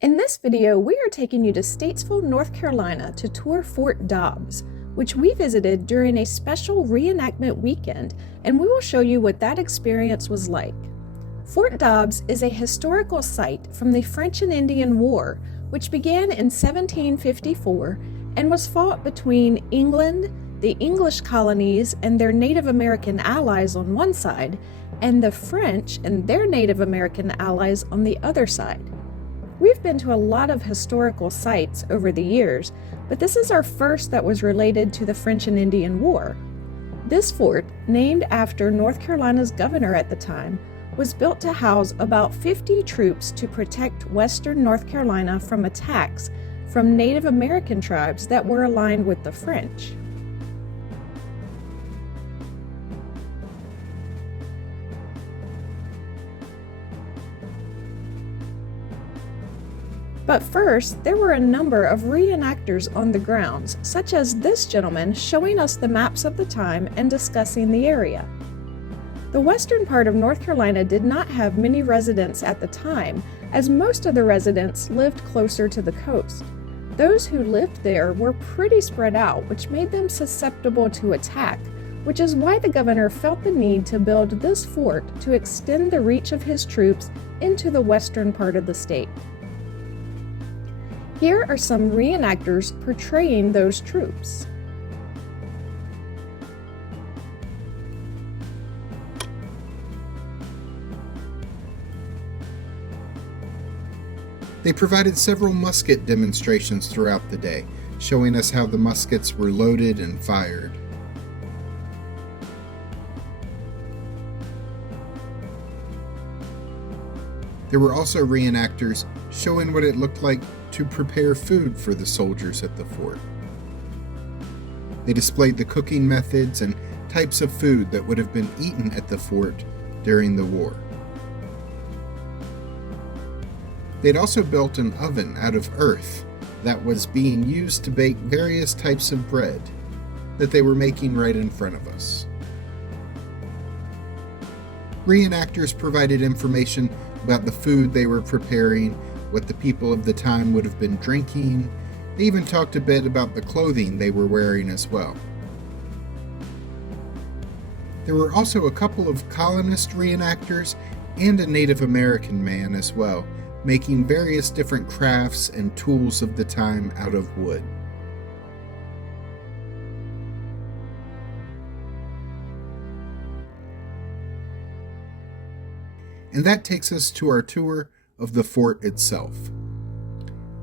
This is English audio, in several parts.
In this video, we are taking you to Statesville, North Carolina to tour Fort Dobbs, which we visited during a special reenactment weekend, and we will show you what that experience was like. Fort Dobbs is a historical site from the French and Indian War, which began in 1754 and was fought between England, the English colonies and their Native American allies on one side, and the French and their Native American allies on the other side. We've been to a lot of historical sites over the years, but this is our first that was related to the French and Indian War. This fort, named after North Carolina's governor at the time, was built to house about 50 troops to protect western North Carolina from attacks from Native American tribes that were aligned with the French. But first, there were a number of reenactors on the grounds, such as this gentleman showing us the maps of the time and discussing the area. The western part of North Carolina did not have many residents at the time, as most of the residents lived closer to the coast. Those who lived there were pretty spread out, which made them susceptible to attack, which is why the governor felt the need to build this fort to extend the reach of his troops into the western part of the state. Here are some reenactors portraying those troops. They provided several musket demonstrations throughout the day, showing us how the muskets were loaded and fired. There were also reenactors showing what it looked like to prepare food for the soldiers at the fort. They displayed the cooking methods and types of food that would have been eaten at the fort during the war. They'd also built an oven out of earth that was being used to bake various types of bread that they were making right in front of us. Reenactors provided information about the food they were preparing, what the people of the time would have been drinking. They even talked a bit about the clothing they were wearing as well. There were also a couple of colonist reenactors and a Native American man as well, making various different crafts and tools of the time out of wood. And that takes us to our tour of the fort itself.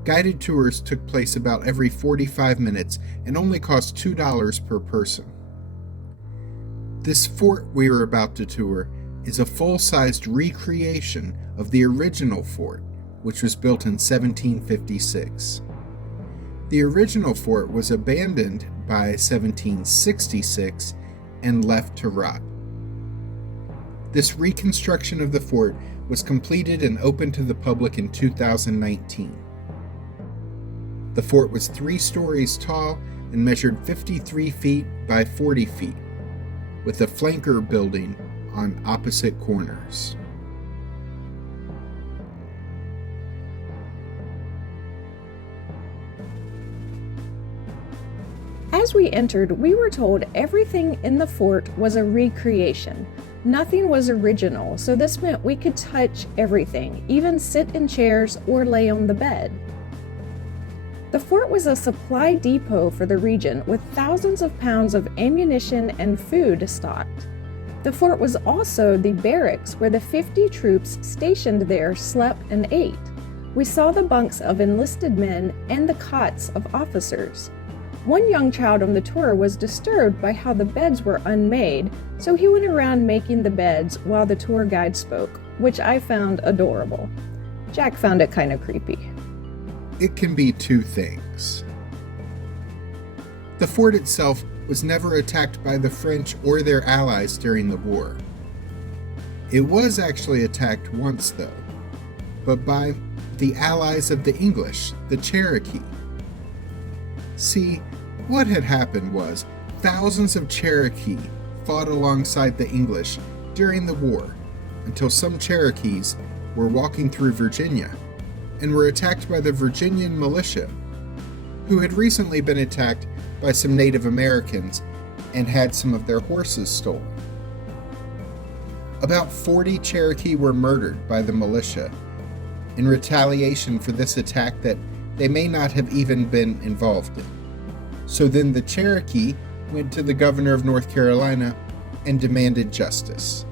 Guided tours took place about every 45 minutes and only cost $2 per person. This fort we are about to tour is a full-sized recreation of the original fort, which was built in 1756. The original fort was abandoned by 1766 and left to rot. This reconstruction of the fort was completed and opened to the public in 2019. The fort was 3 stories tall and measured 53 feet by 40 feet, with a flanker building on opposite corners. As we entered, we were told everything in the fort was a recreation. Nothing was original, so this meant we could touch everything, even sit in chairs or lay on the bed. The fort was a supply depot for the region with thousands of pounds of ammunition and food stocked. The fort was also the barracks where the 50 troops stationed there slept and ate. We saw the bunks of enlisted men and the cots of officers. One young child on the tour was disturbed by how the beds were unmade, so he went around making the beds while the tour guide spoke, which I found adorable. Jack found it kind of creepy. It can be two things. The fort itself was never attacked by the French or their allies during the war. It was actually attacked once though, but by the allies of the English, the Cherokee. See, what had happened was thousands of Cherokee fought alongside the English during the war until some Cherokees were walking through Virginia and were attacked by the Virginian militia, who had recently been attacked by some Native Americans and had some of their horses stolen. About 40 Cherokee were murdered by the militia in retaliation for this attack that they may not have even been involved in. So then the Cherokee went to the governor of North Carolina and demanded justice.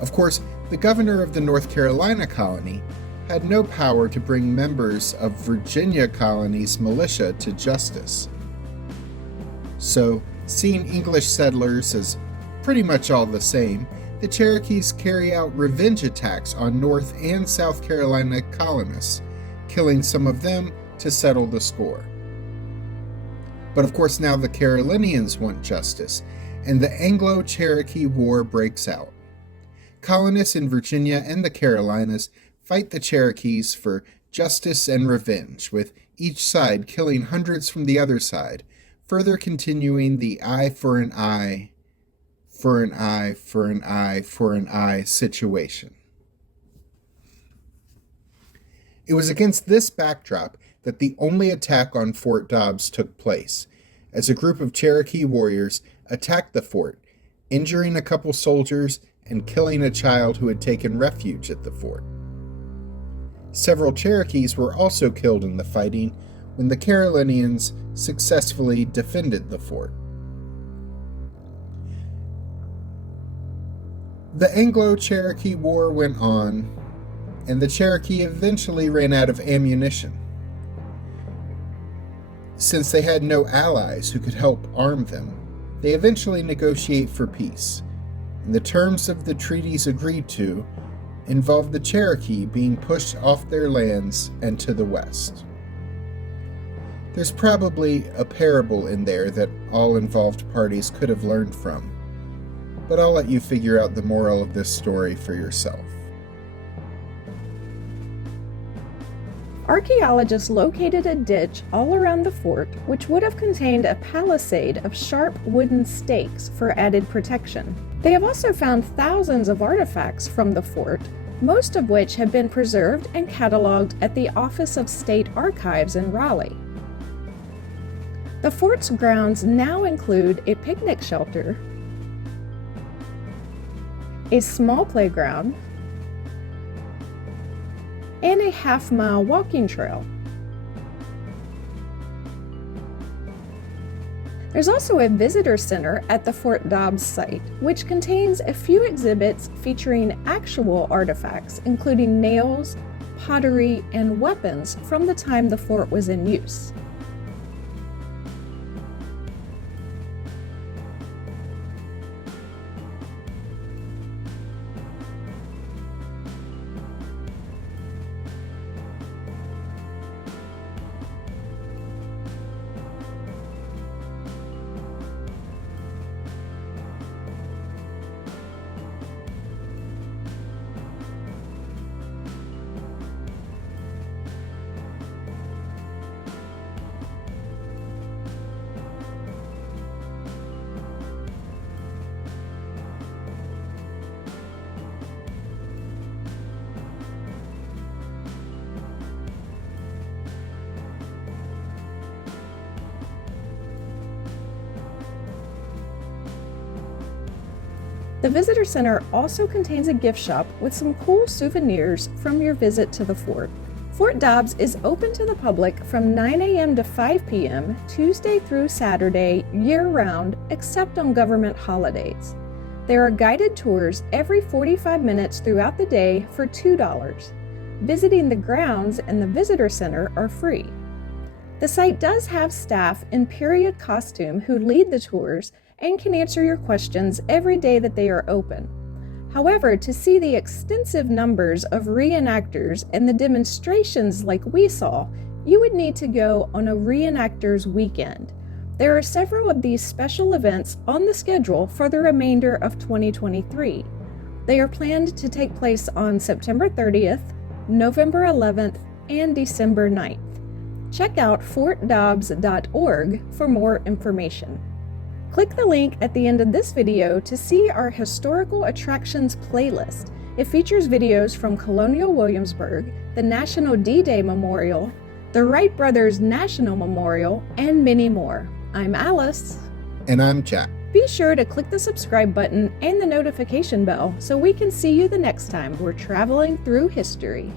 Of course, the governor of the North Carolina colony had no power to bring members of Virginia colony's militia to justice. So, seeing English settlers as pretty much all the same, the Cherokees carry out revenge attacks on North and South Carolina colonists, killing some of them to settle the score. But of course now the Carolinians want justice, and the Anglo-Cherokee War breaks out. Colonists in Virginia and the Carolinas fight the Cherokees for justice and revenge, with each side killing hundreds from the other side, further continuing the eye for an eye, for an eye, for an eye, for an eye situation. It was against this backdrop that the only attack on Fort Dobbs took place, as a group of Cherokee warriors attacked the fort, injuring a couple soldiers and killing a child who had taken refuge at the fort. Several Cherokees were also killed in the fighting when the Carolinians successfully defended the fort. The Anglo-Cherokee War went on, and the Cherokee eventually ran out of ammunition. Since they had no allies who could help arm them, they eventually negotiate for peace, and the terms of the treaties agreed to involved the Cherokee being pushed off their lands and to the west. There's probably a parable in there that all involved parties could have learned from, but I'll let you figure out the moral of this story for yourself. Archaeologists located a ditch all around the fort, which would have contained a palisade of sharp wooden stakes for added protection. They have also found thousands of artifacts from the fort, most of which have been preserved and cataloged at the Office of State Archives in Raleigh. The fort's grounds now include a picnic shelter, a small playground, and a half-mile walking trail. There's also a visitor center at the Fort Dobbs site, which contains a few exhibits featuring actual artifacts, including nails, pottery, and weapons from the time the fort was in use. The visitor center also contains a gift shop with some cool souvenirs from your visit to the fort. Fort Dobbs is open to the public from 9 a.m. to 5 p.m. Tuesday through Saturday year-round, except on government holidays. There are guided tours every 45 minutes throughout the day for $2. Visiting the grounds and the visitor center are free. The site does have staff in period costume who lead the tours and can answer your questions every day that they are open. However, to see the extensive numbers of reenactors and the demonstrations like we saw, you would need to go on a reenactors weekend. There are several of these special events on the schedule for the remainder of 2023. They are planned to take place on September 30th, November 11th, and December 9th. Check out fortdobbs.org for more information. Click the link at the end of this video to see our historical attractions playlist. It features videos from Colonial Williamsburg, the National D-Day Memorial, the Wright Brothers National Memorial, and many more. I'm Alice. And I'm Chad. Be sure to click the subscribe button and the notification bell so we can see you the next time we're traveling through history.